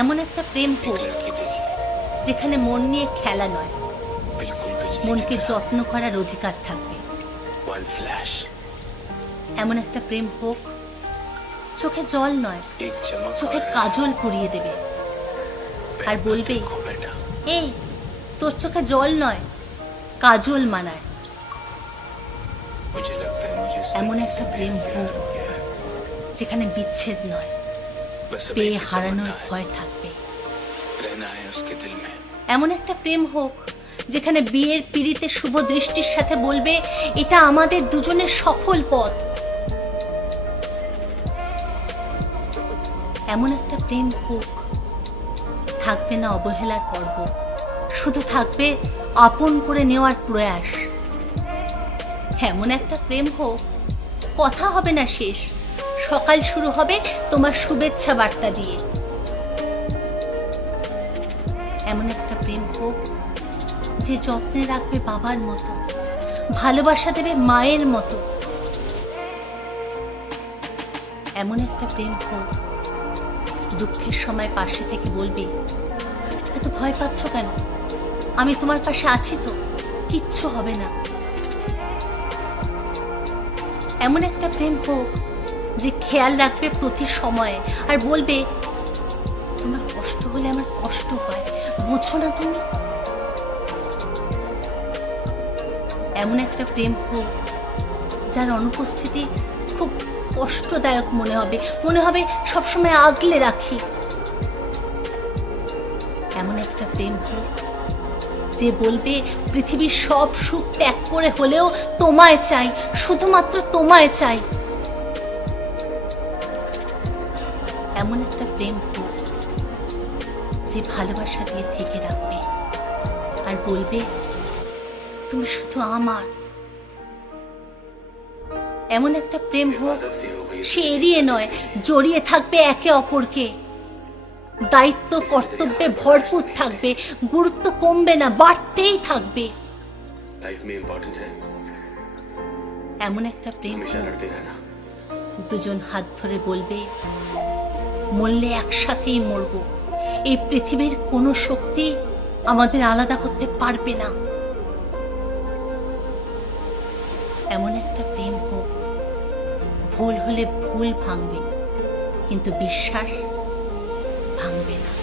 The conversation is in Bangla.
এমন একটা প্রেম করুন যেখানে মন নিয়ে খেলা নয়। মনকে যত্ন করার অধিকার থাকবে। এমন একটা প্রেম হোক চোখে জল নয়, চোখে কাজল পুড়িয়ে দেবে। আর বলবে, এই, তোর চোখে জল নয়, কাজল মানায়। এমন একটা প্রেম হোক যেখানে বিচ্ছেদ নয়। পেয়ে হারানোর ভয় থাকবে। এমন একটা প্রেম হোক যেখানে বিয়ের পিড়িতে শুভ দৃষ্টির সাথে বলবে এটা আমাদের দুজনের সফল পথ। এমন একটা প্রেম হোক থাকবে না অবহেলার পর্ব। শুধু থাকবে আপন করে নেওয়ার প্রয়াস। এমন একটা প্রেম হোক কথা হবে না শেষ। সকাল শুরু হবে তোমার শুভেচ্ছা বার্তা দিয়ে। এমন একটা প্রেম হোক যে যত্নে রাখবে বাবার মতো, ভালোবাসা দেবে মায়ের মতো। এমন একটা প্রেম হোক, দুঃখের সময় পাশে থেকে বলবে, এত ভয় পাচ্ছ কেন? আমি তোমার পাশে আছি তো, কিচ্ছু হবে না। এমন একটা প্রেম হোক যে খেয়াল রাখবে প্রতি সময়ে। আর বলবে, তোমার কষ্ট হলে আমার কষ্ট হয়, বোঝো না তুমি? এমন একটা প্রেম হোক, যার অনুপস্থিতি খুব কষ্টদায়ক মনে হবে। মনে হবে সবসময় আগলে রাখি। এমন একটা প্রেম হোক, যে বলবে, পৃথিবীর সব সুখ ত্যাগ করে হলেও তোমায় চাই, শুধুমাত্র তোমায় চাই। এমন একটা প্রেম হোক যে ভালোবাসা দিয়ে থেকে রাখবে। আর বলবে তুই শুধু আমার। এমন একটা প্রেম হোক সে এড়িয়ে নয় জড়িয়ে থাকবে একে অপরকে। দায়িত্ব কর্তব্যে ভরপুর থাকবে গুরুত্ব কমবে না বাড়তেই থাকবে। এমন একটা প্রেম দুজন হাত ধরে বলবে মরলে একসাথেই মরব। এই পৃথিবীর কোনো শক্তি আমাদের আলাদা করতে পারবে না। এমন একটা প্রেম হোক, ভুল হলে ভুল ভাঙবে, কিন্তু বিশ্বাস ভাঙবে না।